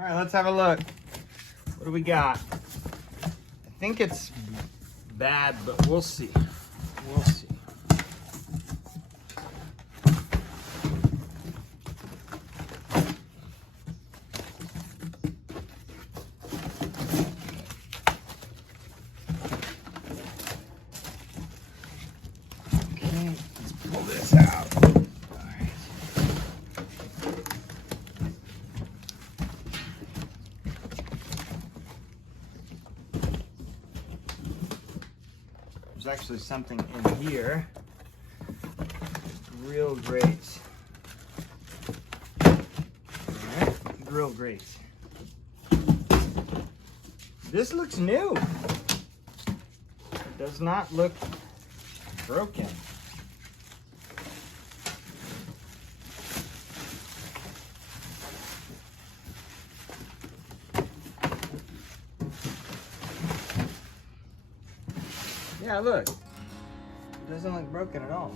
All right, let's have a look. What do we got? I think it's bad, but we'll see. We'll see. Okay, let's pull this out. There's actually something in here. Real great. Alright, real great. This looks new. It does not look broken. Yeah, look. It doesn't look broken at all.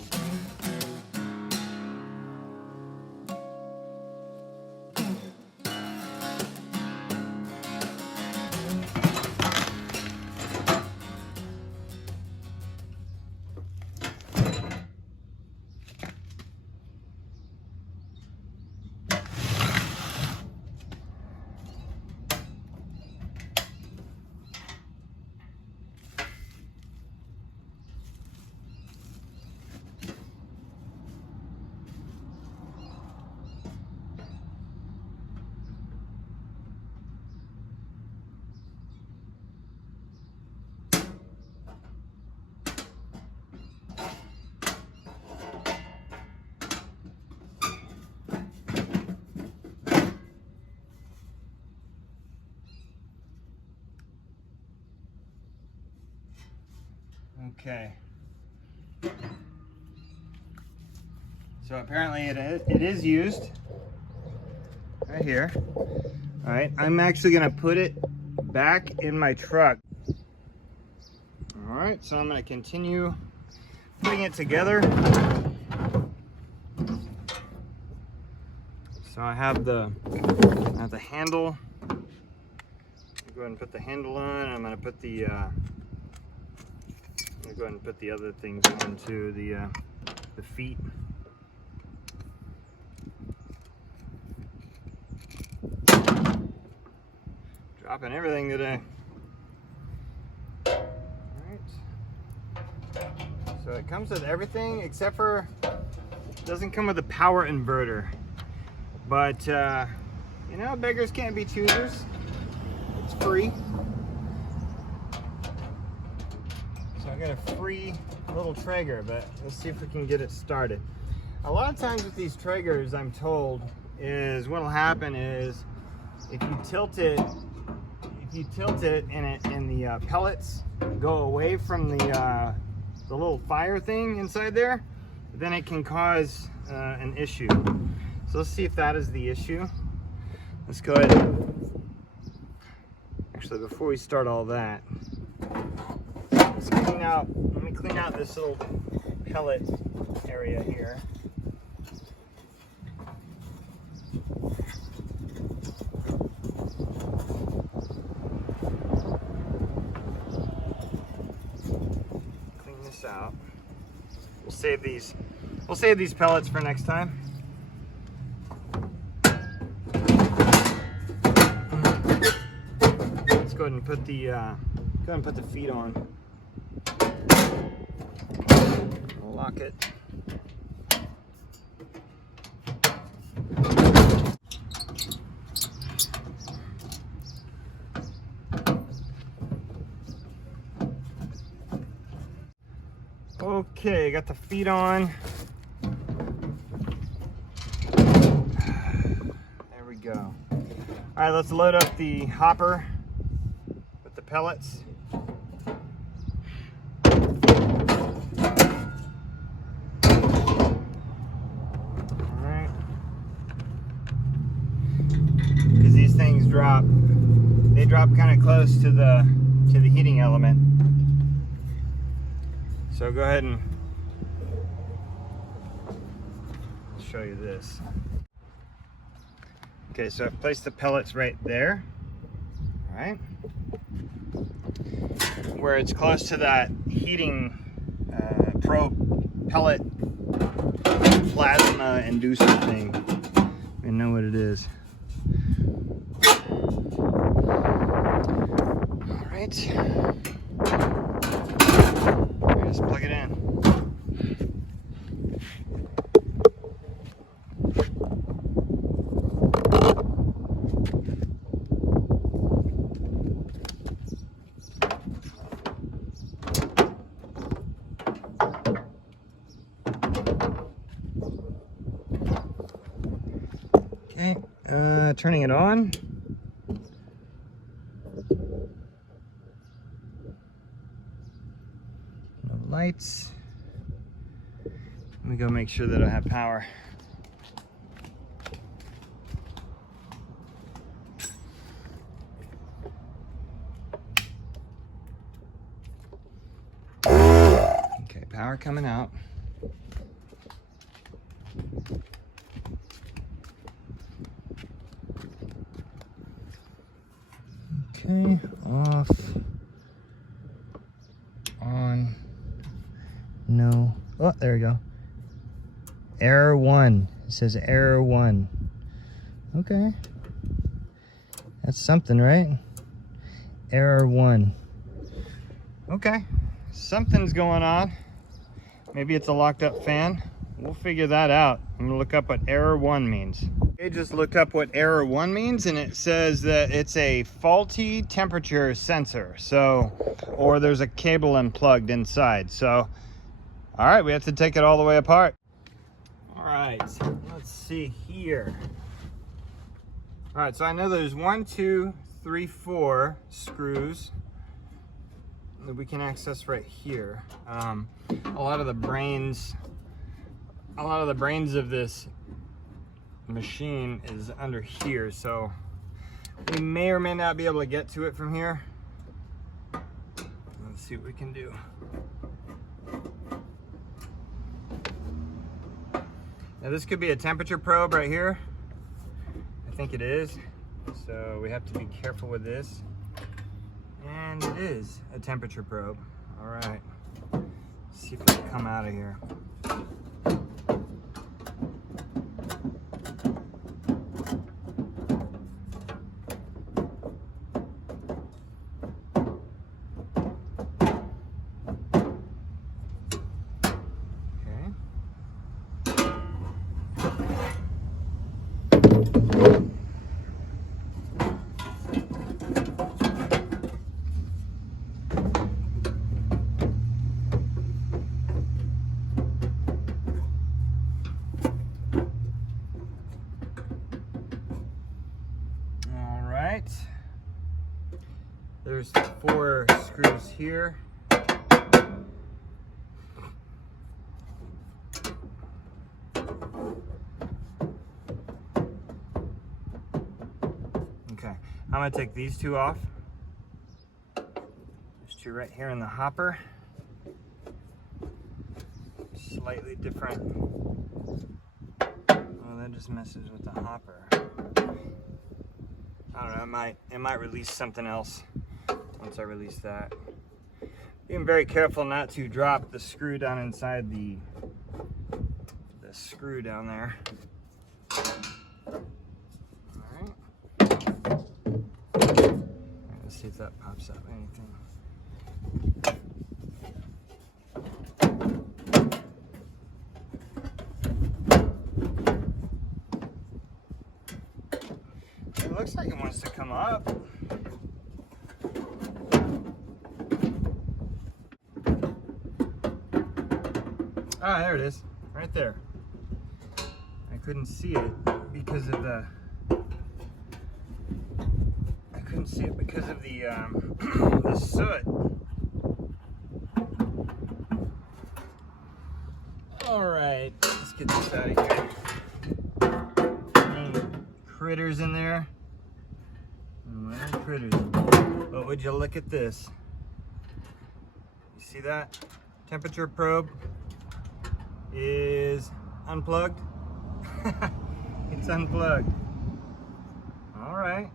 Okay. So apparently it is used right here. All right, I'm actually gonna put it back in my truck. All right, so I'm gonna continue putting it together. So I have the handle. Go ahead and put the handle on. I'm gonna put the go ahead and put the other things onto the feet. Dropping everything today. All right. So it comes with everything except for it doesn't come with a power inverter. But you know, beggars can't be choosers. It's free. So I got a free little Traeger, but let's see if we can get it started. A lot of times with these Traegers, I'm told, is what'll happen is if you tilt it and the pellets go away from the little fire thing inside there, then it can cause an issue. So let's see if that is the issue. Let's go ahead and, actually before we start all that, let me clean out this little pellet area here. Clean this out. We'll save these pellets for next time. Let's go ahead and put the feet on. We'll lock it. Okay, got the feet on. There we go. All right, let's load up the hopper with the pellets. They drop kind of close to the heating element. So go ahead and show you this. Okay, so I've placed the pellets right there. All right. Where it's close to that heating probe pellet plasma inducer thing. I know what it is. All right. Just plug it in. Okay, turning it on. No lights. Let me go make sure that I have power. Okay, power coming out. Okay, off, on, no. Oh, there we go. Error 1. It says error 1. Okay. That's something, right? Error 1. Okay. Something's going on. Maybe it's a locked up fan. We'll figure that out. I'm gonna look up what error 1 means. I just looked up what error 1 means, and it says that it's a faulty temperature sensor. So, or there's a cable unplugged inside. So, all right, we have to take it all the way apart. All right, let's see here. All right, so I know there's 1, 2, 3, 4 screws that we can access right here. A lot of the brains of this machine is under here, so we may or may not be able to get to it from here. Let's see what we can do. Now this could be a temperature probe right here. I think it is, so we have to be careful with this. And it is a temperature probe. All right, let's see if we can come out of here. There's 4 screws here. Okay, I'm gonna take these 2 off. There's 2 right here in the hopper. Slightly different. Oh, that just messes with the hopper. I don't know, it might release something else once I release that. Being very careful not to drop the screw down inside the screw down there. Alright. Let's see if that pops up anything. It looks like it wants to come up. Ah, there it is, right there. I couldn't see it because of the the soot. All right, let's get this out of here. Any critters in there? Little critters. But would you look at this? You see that? Temperature probe is unplugged. It's unplugged. All right.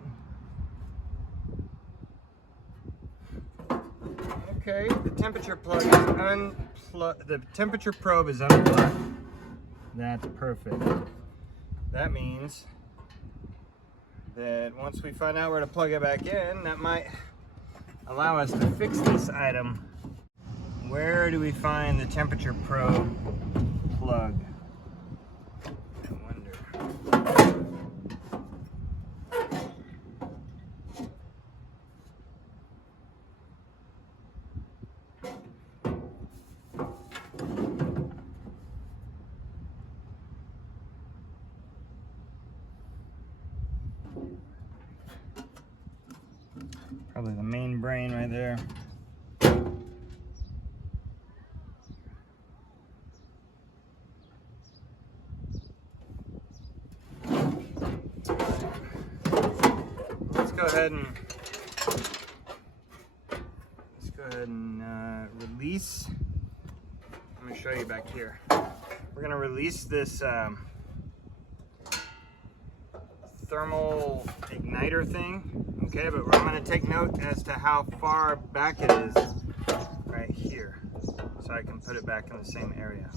Okay, the temperature plug is unplugged. The temperature probe is unplugged. That's perfect. That means that once we find out where to plug it back in, that might allow us to fix this item. Where do we find the temperature probe plug? I wonder. Probably the main brain right there. Let's go ahead and release. I'm going to show you back here. We're going to release this thermal igniter thing. Okay, but I'm going to take note as to how far back it is right here, so I can put it back in the same area.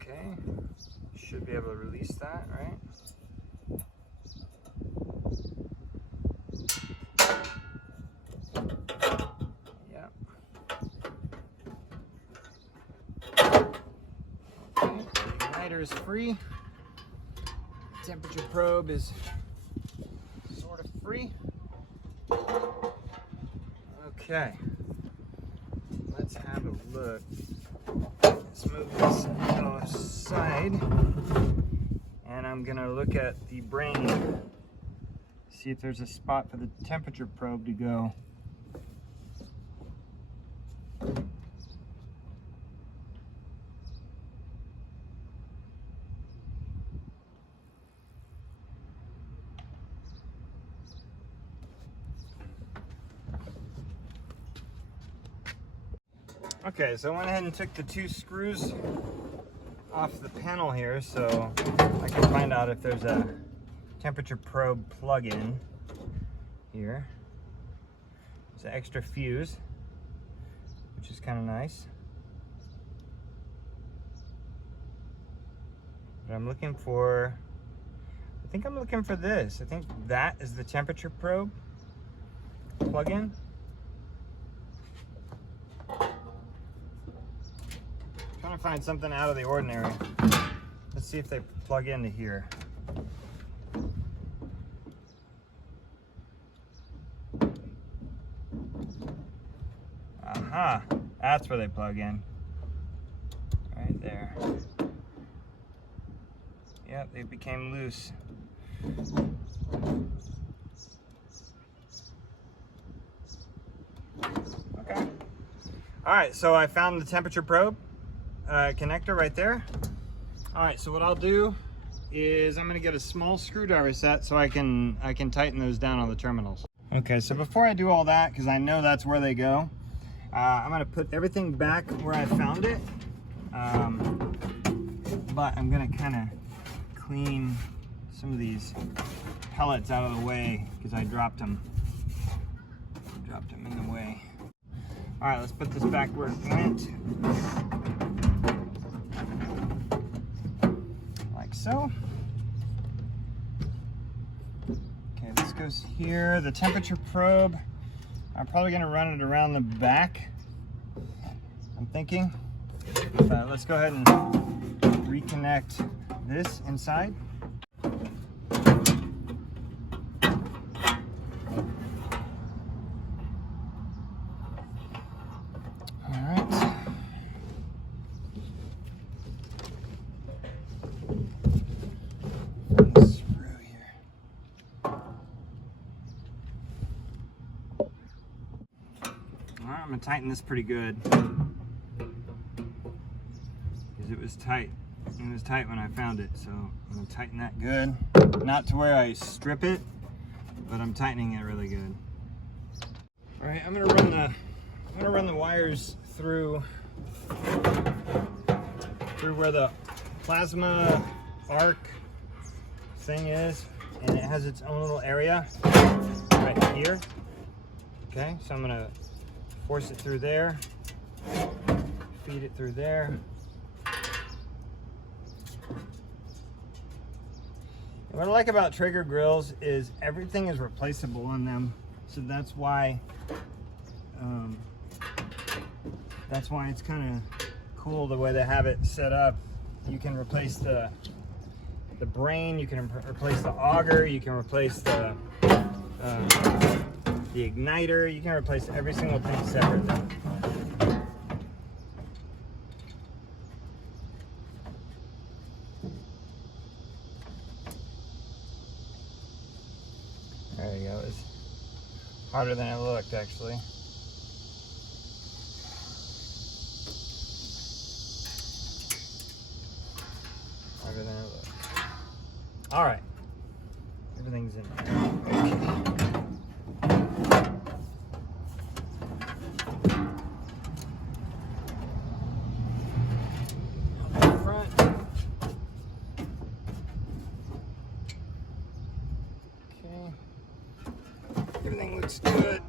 Okay, should be able to release that, right? Yep. Okay, the igniter is free. Temperature probe is sort of free. Okay, let's have a look. Let's move this aside, and I'm gonna look at the brain, see if there's a spot for the temperature probe to go. Okay, so I went ahead and took the 2 screws off the panel here so I can find out if there's a temperature probe plug-in here. There's an extra fuse, which is kind of nice. But I'm looking for, I think I'm looking for this. I think that is the temperature probe plug-in. Trying to find something out of the ordinary. Let's see if they plug into here. Aha, that's where they plug in. Right there. Yep, they became loose. Okay. All right, so I found the temperature probe connector right there. All right, so what I'll do is I'm gonna get a small screwdriver set so I can tighten those down on the terminals. Okay, so before I do all that, because I know that's where they go, I'm gonna put everything back where I found it, but I'm gonna kind of clean some of these pellets out of the way because I dropped them in the way. All right, let's put this back where it went. Like so. Okay, this goes here. The temperature probe, I'm probably gonna run it around the back, I'm thinking. But let's go ahead and reconnect this inside. I'm gonna tighten this pretty good because it was tight. It was tight when I found it, so I'm gonna tighten that good. Not to where I strip it, but I'm tightening it really good. All right, I'm gonna run the wires through where the plasma arc thing is, and it has its own little area right here. Okay, so I'm gonna force it through there, feed it through there. What I like about Traeger grills is everything is replaceable on them, so that's why it's kind of cool the way they have it set up. You can replace the brain, you can replace the auger, you can replace the igniter, you can replace every single thing separately. There you go. It's harder than it looked, actually. Harder than it looked. All right. Everything's in there. Up front. Okay. Everything looks good.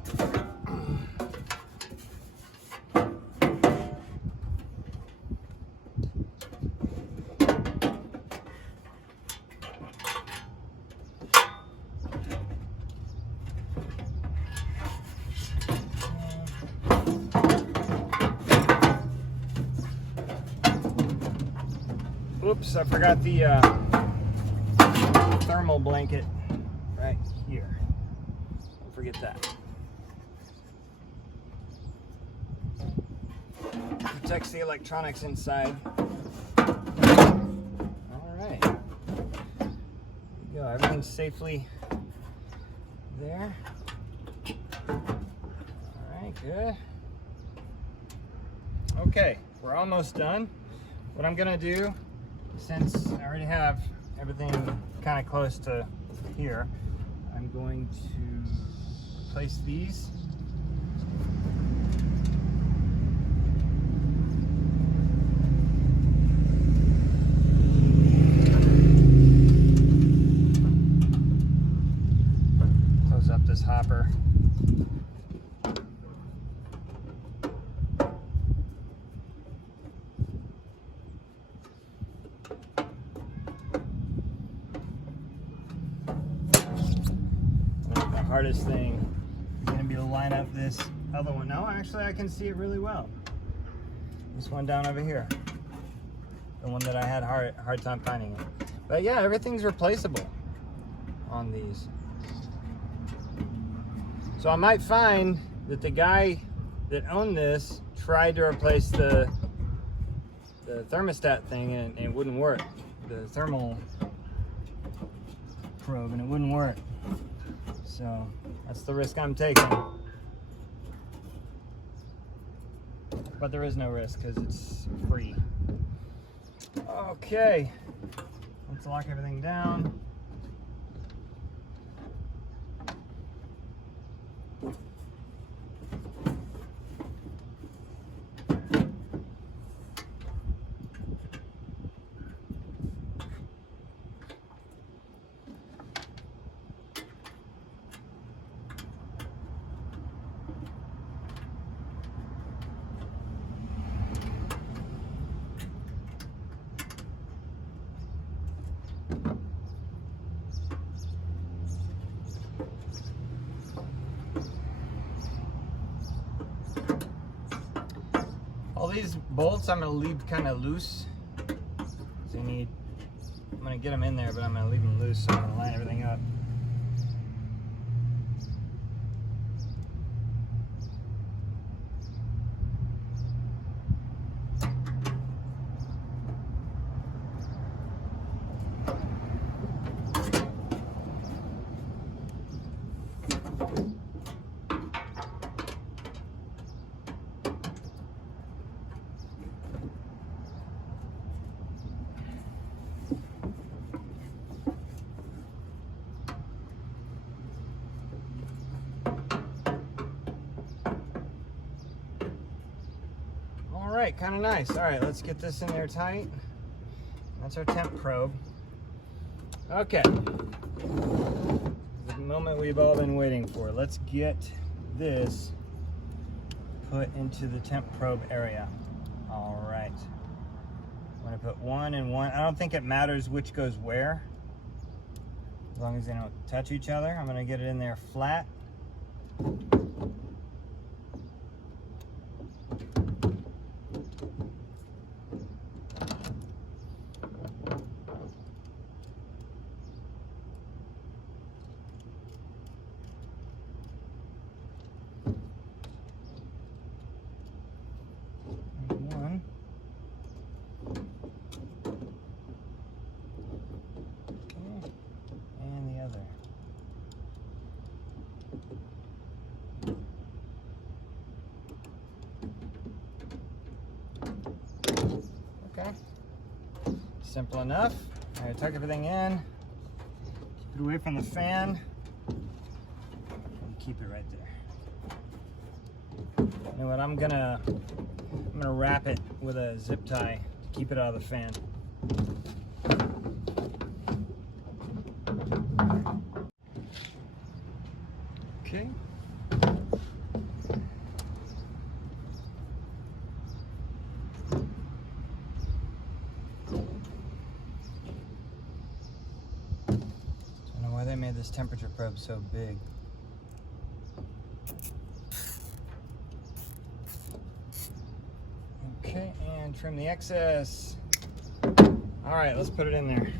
Oops, I forgot the thermal blanket right here. Don't forget that. Protects the electronics inside. All right. There you go. Everything's safely there. All right, good. Okay, we're almost done. What I'm gonna do, since I already have everything kind of close to here, I'm going to replace these. Close up this hopper. Hardest thing is going to be to line up this other one. No, actually I can see it really well. This one down over here, the one that I had hard time finding it. But yeah, everything's replaceable on these. So I might find that the guy that owned this tried to replace the thermostat thing and it wouldn't work. The thermal probe, and it wouldn't work. So that's the risk I'm taking. But there is no risk because it's free. Okay, let's lock everything down. All these bolts I'm going to leave kind of loose. So I'm going to get them in there, but I'm going to leave them loose so I'm going to line everything up. All right, kind of nice. All right, let's get this in there tight. That's our temp probe. Okay. The moment we've all been waiting for. Let's get this put into the temp probe area. All right. I'm gonna put one and one. I don't think it matters which goes where, as long as they don't touch each other. I'm gonna get it in there flat. One. Okay. And the other. Okay. Simple enough. All right, tuck everything in. Keep it away from the fan. And keep it right there. You know what? I'm gonna wrap it with a zip tie to keep it out of the fan. Okay. I don't know why they made this temperature probe so big. Okay, and trim the excess. All right, let's put it in there.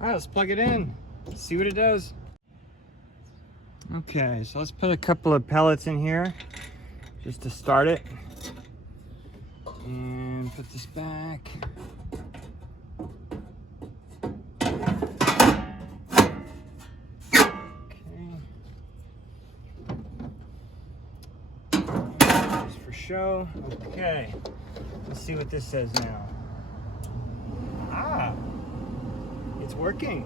All right, let's plug it in, see what it does. Okay, so let's put a couple of pellets in here just to start it. And put this back. Okay. Just for show. Okay, let's see what this says now. Ah! It's working.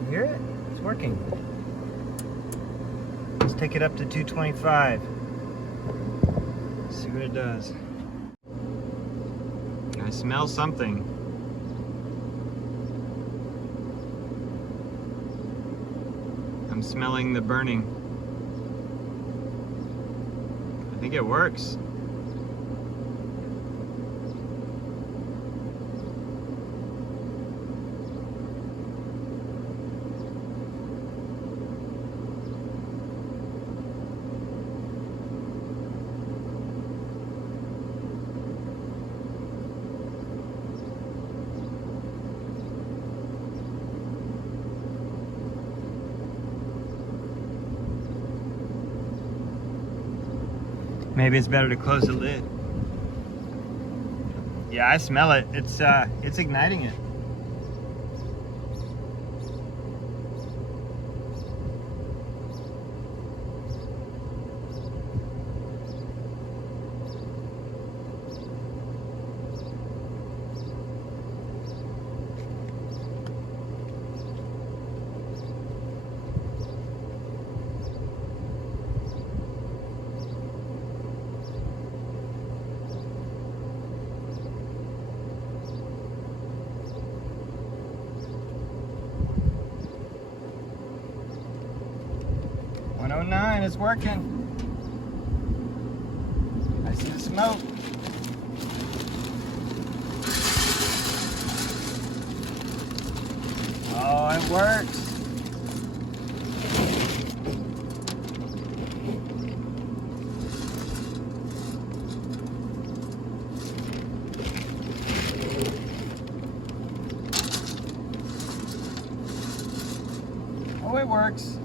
You hear it? It's working. Let's take it up to 225. See what it does. I smell something. I'm smelling the burning. I think it works. Maybe it's better to close the lid. Yeah, I smell it. It's igniting it. .109, it's working. I see the smoke. Oh, it works. Oh, it works.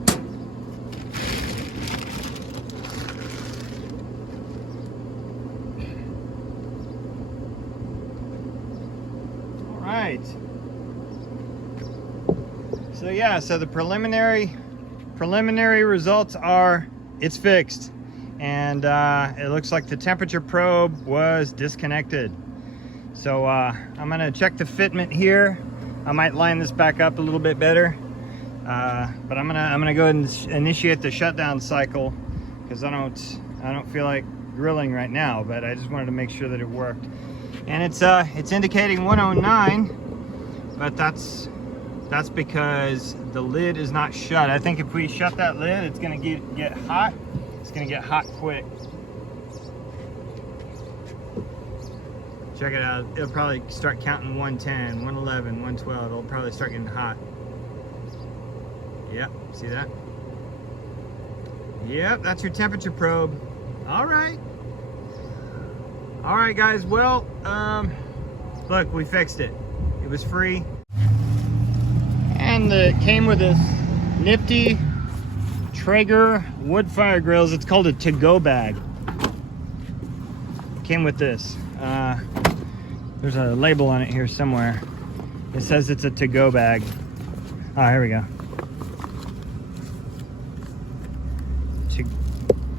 right. So yeah, so the preliminary results are it's fixed, and it looks like the temperature probe was disconnected. So I'm gonna check the fitment here. I might line this back up a little bit better, but I'm gonna go ahead and initiate the shutdown cycle, because I don't feel like grilling right now, but I just wanted to make sure that it worked. And it's indicating 109, but that's because the lid is not shut. I think if we shut that lid, it's gonna get hot. It's gonna get hot quick. Check it out. It'll probably start counting 110, 111, 112. It'll probably start getting hot. Yep, see that? Yep, that's your temperature probe. All right. All right, guys. Well, look, we fixed it. It was free. And it came with this nifty Traeger wood fire grills. It's called a to-go bag. Came with this. There's a label on it here somewhere. It says it's a to-go bag. Oh, here we go.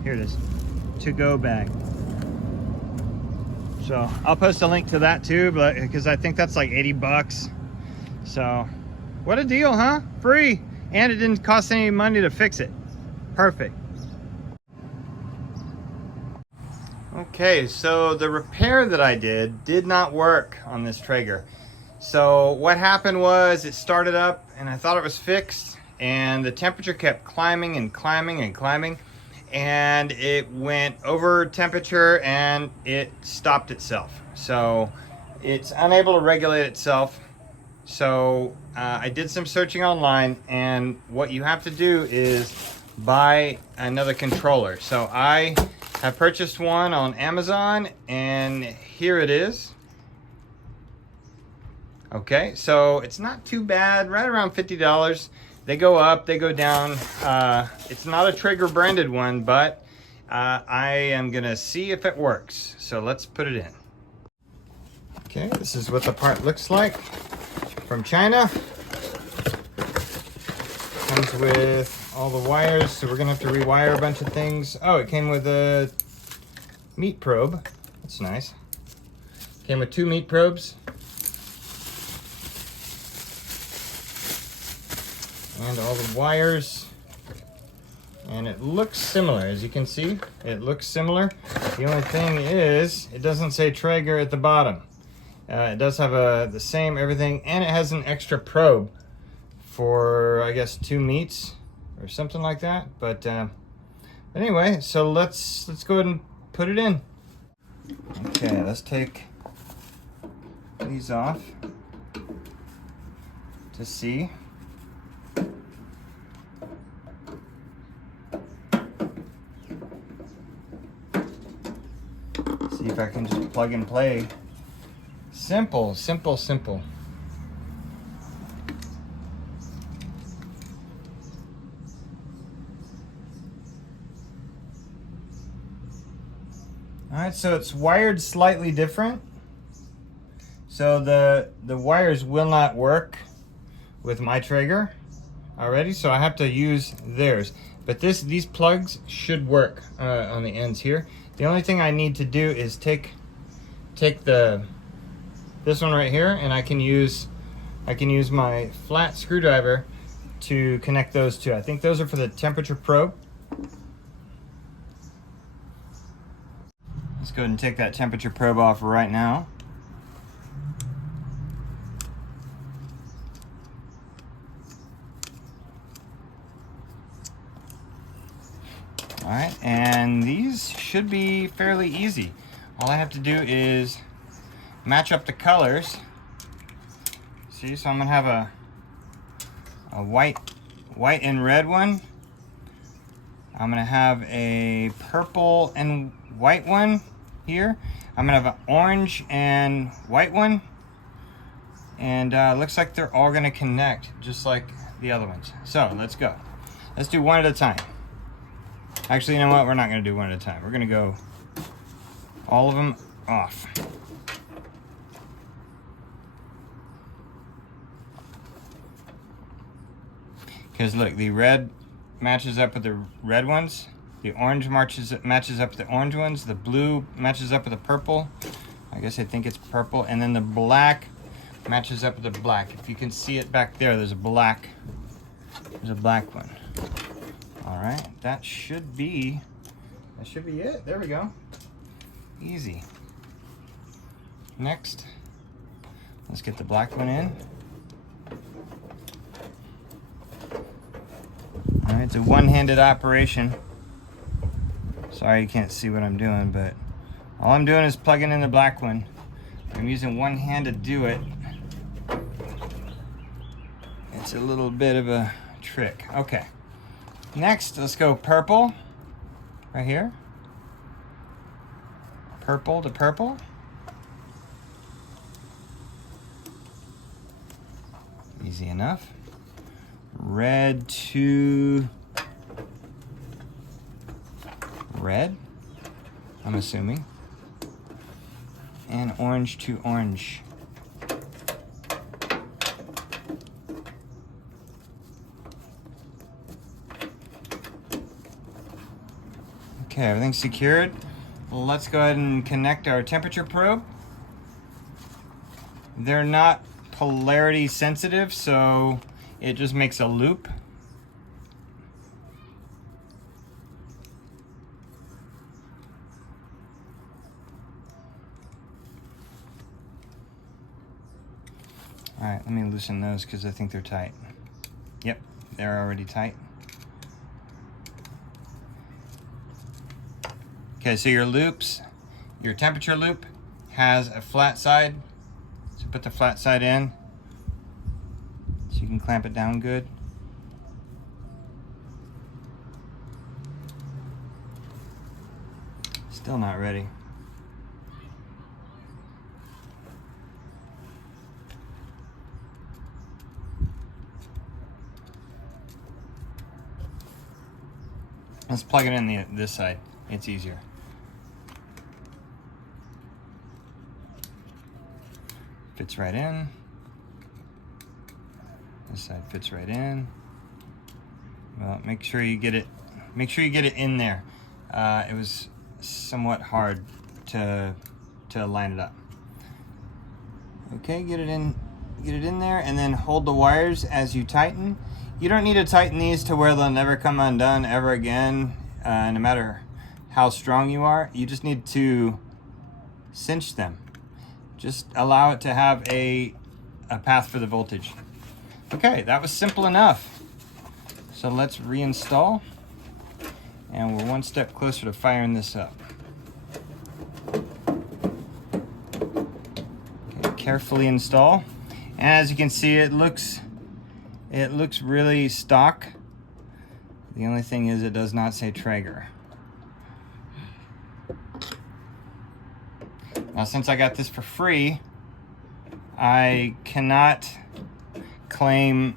Here it is. To-go bag. So I'll post a link to that too, but because I think that's like 80 bucks. So what a deal, huh? Free. And it didn't cost any money to fix it. Perfect. Okay, so the repair that I did not work on this Traeger. So what happened was it started up and I thought it was fixed, and the temperature kept climbing and climbing and climbing, and it went over temperature and it stopped itself. So it's unable to regulate itself. So I did some searching online, and what you have to do is buy another controller. So I have purchased one on Amazon, and here it is. Okay, so it's not too bad, right around $50. They go up, they go down. It's not a Traeger branded one, but I am gonna see if it works. So let's put it in. Okay, this is what the part looks like from China. Comes with all the wires, so we're gonna have to rewire a bunch of things. Oh, it came with a meat probe. That's nice. Came with 2 meat probes. And all the wires. And it looks similar, as you can see. It looks similar. The only thing is, it doesn't say Traeger at the bottom. It does have the same everything, and it has an extra probe for, I guess, 2 meats or something like that. But anyway, so let's go ahead and put it in. Okay, let's take these off to see. See if I can just plug and play. Simple, simple, simple. All right, so it's wired slightly different. So the wires will not work with my Traeger already, so I have to use theirs. But these plugs should work on the ends here. The only thing I need to do is take this one right here, and I can use my flat screwdriver to connect those two. I think those are for the temperature probe. Let's go ahead and take that temperature probe off right now. All right, and these should be fairly easy. All I have to do is match up the colors. See, so I'm gonna have a white and red one. I'm gonna have a purple and white one here. I'm gonna have an orange and white one. And looks like they're all gonna connect just like the other ones. So let's go. Let's do one at a time. Actually, you know what? We're not gonna do one at a time. We're gonna go all of them off. Because look, the red matches up with the red ones. The orange matches up with the orange ones. The blue matches up with the purple. I guess I think it's purple. And then the black matches up with the black. If you can see it back there, there's a black one. All right, that should be it. There we go. Easy. Next, let's get the black one in. All right, it's a one-handed operation. Sorry you can't see what I'm doing, but all I'm doing is plugging in the black one. I'm using one hand to do it. It's a little bit of a trick. Okay. Next, let's go purple. Right here. Purple to purple. Easy enough. Red to red, I'm assuming. And orange to orange. Okay, everything's secured. Well, let's go ahead and connect our temperature probe. They're not polarity sensitive, so it just makes a loop. All right, let me loosen those because I think they're tight. Yep, they're already tight. Okay, so your loops, your temperature loop has a flat side. So put the flat side in so you can clamp it down good. Still not ready. Let's plug it in this side. It's easier. Fits right in. This side fits right in. Well, make sure you get it in there. It was somewhat hard to line it up. Okay, get it in there, and then hold the wires as you tighten. You don't need to tighten these to where they'll never come undone ever again, no matter how strong you are. You just need to cinch them. Just allow it to have a path for the voltage. Okay, that was simple enough. So let's reinstall, and we're one step closer to firing this up. Okay, carefully install. And as you can see, it looks really stock. The only thing is it does not say Traeger. Now, since I got this for free, I cannot claim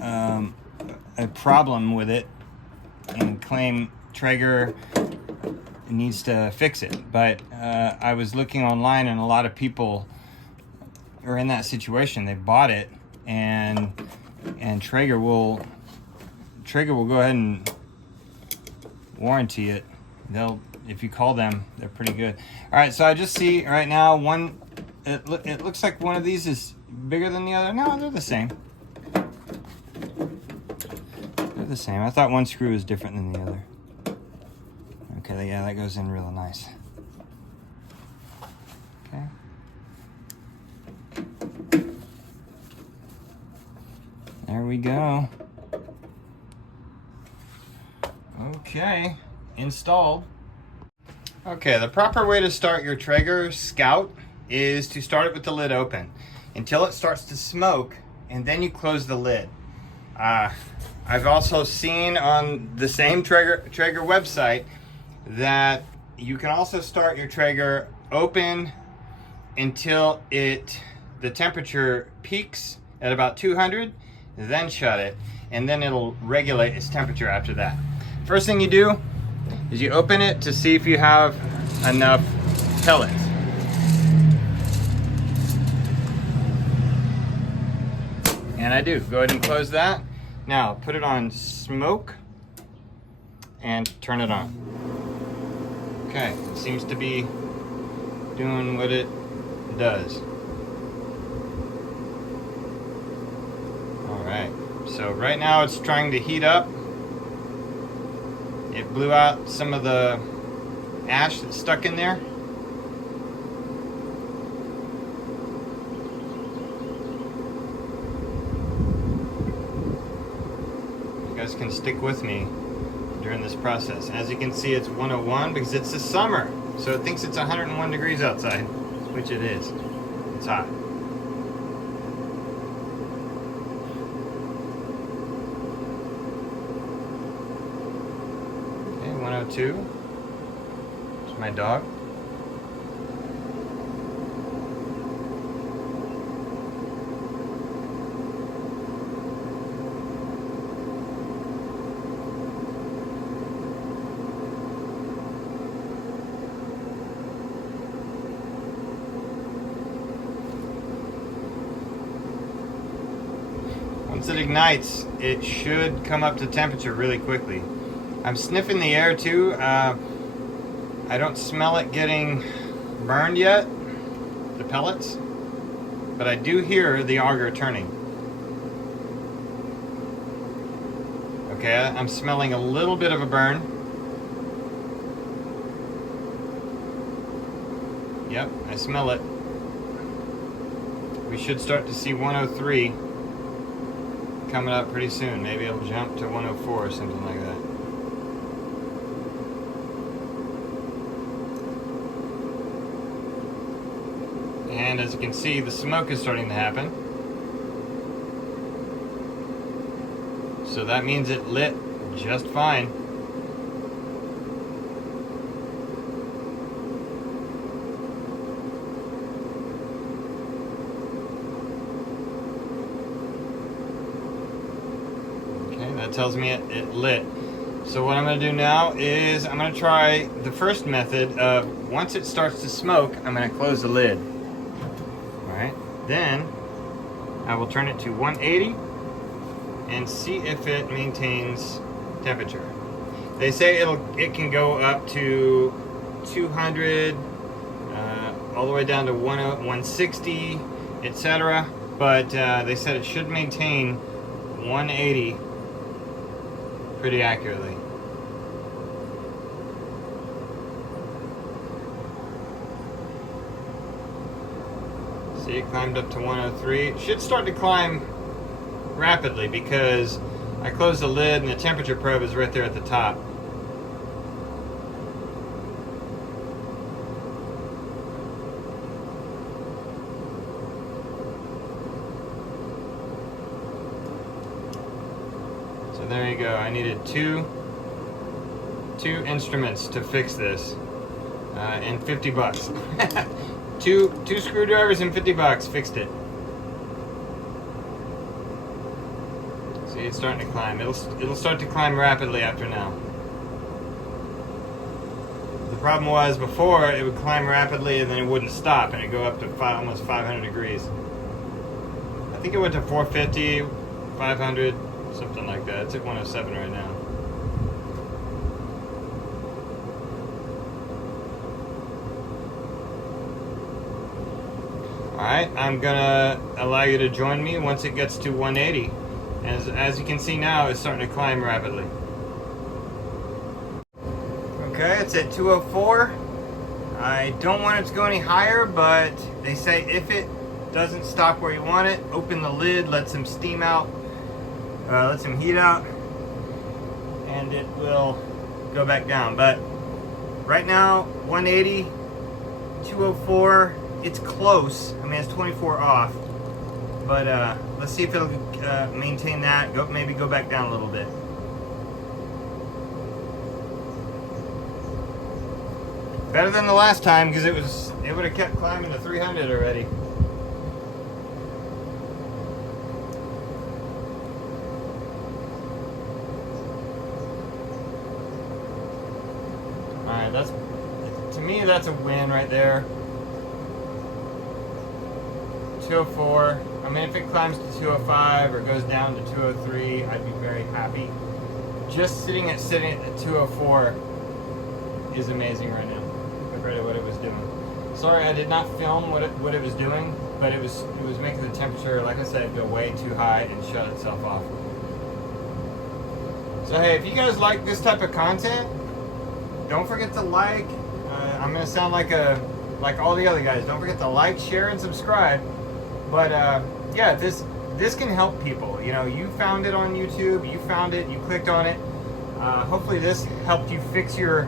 a problem with it and claim Traeger needs to fix it. But I was looking online, and a lot of people are in that situation. They bought it, and Traeger will go ahead and warranty it. If you call them, they're pretty good. All right, so I just see right now it looks like one of these is bigger than the other. No, they're the same. They're the same. I thought one screw was different than the other. Okay, yeah, that goes in real nice. Okay. There we go. Okay, installed. Okay, the proper way to start your Traeger Scout is to start it with the lid open until it starts to smoke, and then you close the lid. I've also seen on the same Traeger website that you can also start your Traeger open until the temperature peaks at about 200, then shut it, and then it'll regulate its temperature after that. First thing you do is you open it to see if you have enough pellets. And I do. Go ahead and close that. Now put it on smoke and turn it on. Okay, it seems to be doing what it does. All right, so right now it's trying to heat up. It blew out some of the ash that's stuck in there. You guys can stick with me during this process. As you can see, it's 101 because it's the summer, so it thinks it's 101 degrees outside, which it is. It's hot. Okay, 102. It's my dog. Once it ignites, it should come up to temperature really quickly. I'm sniffing the air too. I don't smell it getting burned yet, the pellets, but I do hear the auger turning. Okay, I'm smelling a little bit of a burn. Yep, I smell it. We should start to see 103 coming up pretty soon. Maybe it'll jump to 104 or something like that. And as you can see, the smoke is starting to happen. So that means it lit just fine. That tells me it lit. So what I'm going to do now is I'm going to try the first method of, once it starts to smoke, I'm going to close the lid. Alright, then I will turn it to 180 and see if it maintains temperature. They say it can go up to 200, all the way down to 160, etc. But they said it should maintain 180 pretty accurately. See, it climbed up to 103. It should start to climb rapidly because I closed the lid and the temperature probe is right there at the top. So there you go. I needed two instruments to fix this, and 50 bucks. two screwdrivers and 50 bucks fixed it. See, it's starting to climb. It'll start to climb rapidly after now. The problem was before it would climb rapidly and then it wouldn't stop and it'd go up to almost 500 degrees. I think it went to 450, 500. Something like that. It's at 107 right now. Alright, I'm gonna allow you to join me once it gets to 180. As you can see now, it's starting to climb rapidly. Okay, it's at 204. I don't want it to go any higher, but they say if it doesn't stop where you want it, open the lid, let some steam out. Let some heat out and it will go back down. But right now 180, 204, it's close. I mean, it's 24 off, but let's see if it'll maintain that. Maybe go back down a little bit. Better than the last time because it would have kept climbing to 300 already. To me, that's a win right there. 204. I mean, if it climbs to 205 or goes down to 203, I'd be very happy. Just sitting at 204 is amazing right now compared to what it was doing. Sorry, I did not film what it was doing, but it was making the temperature, like I said, go way too high and shut itself off. So hey, if you guys like this type of content, don't forget to like. I'm gonna sound like all the other guys. Don't forget to like, share, and subscribe. But yeah, this can help people. You know, you found it on YouTube, you found it, you clicked on it. Hopefully this helped you fix your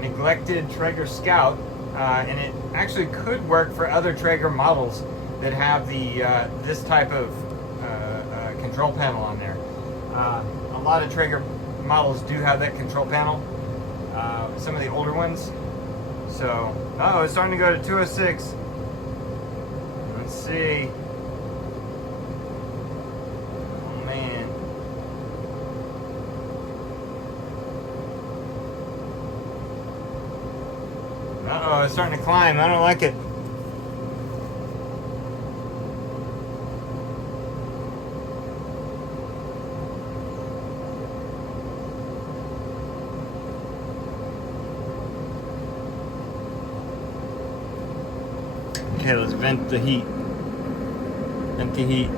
neglected Traeger Scout, and it actually could work for other Traeger models that have the this type of control panel on there. A lot of Traeger models do have that control panel. Some of the older ones. So, oh, it's starting to go to 206. Let's see. Oh man. Uh-oh, it's starting to climb. I don't like it. Okay, let's vent the heat. Vent the heat.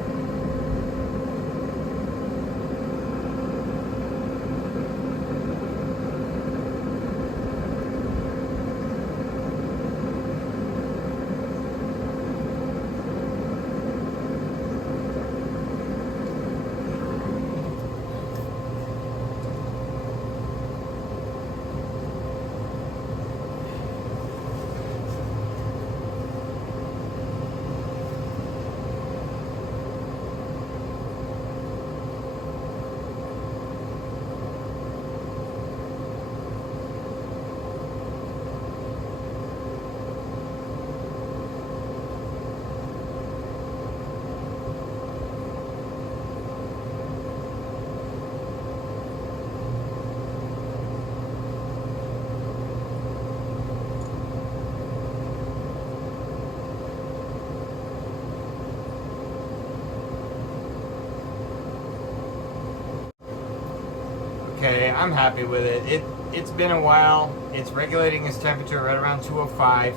Okay, I'm happy with it. It's been a while. It's regulating its temperature right around 205.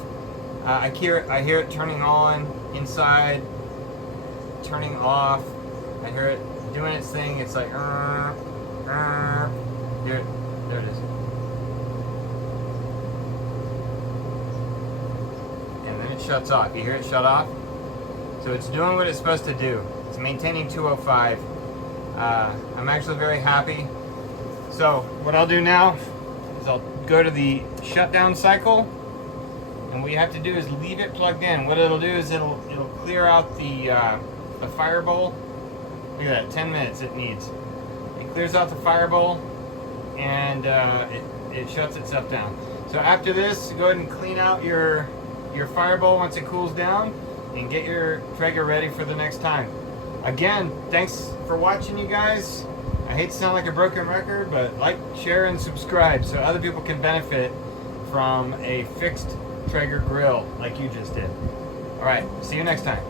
I hear it turning on inside, turning off. I hear it doing its thing. It's like, there it is. And then it shuts off. You hear it shut off? So it's doing what it's supposed to do. It's maintaining 205. I'm actually very happy. So what I'll do now is I'll go to the shutdown cycle, and what you have to do is leave it plugged in. What it'll do is it'll clear out the fire bowl. Look at that, 10 minutes it needs. It clears out the fire bowl, and it shuts itself down. So after this, go ahead and clean out your fire bowl once it cools down, and get your Traeger ready for the next time. Again, thanks for watching, you guys. I hate to sound like a broken record, but like, share, and subscribe so other people can benefit from a fixed Traeger grill like you just did. All right, see you next time.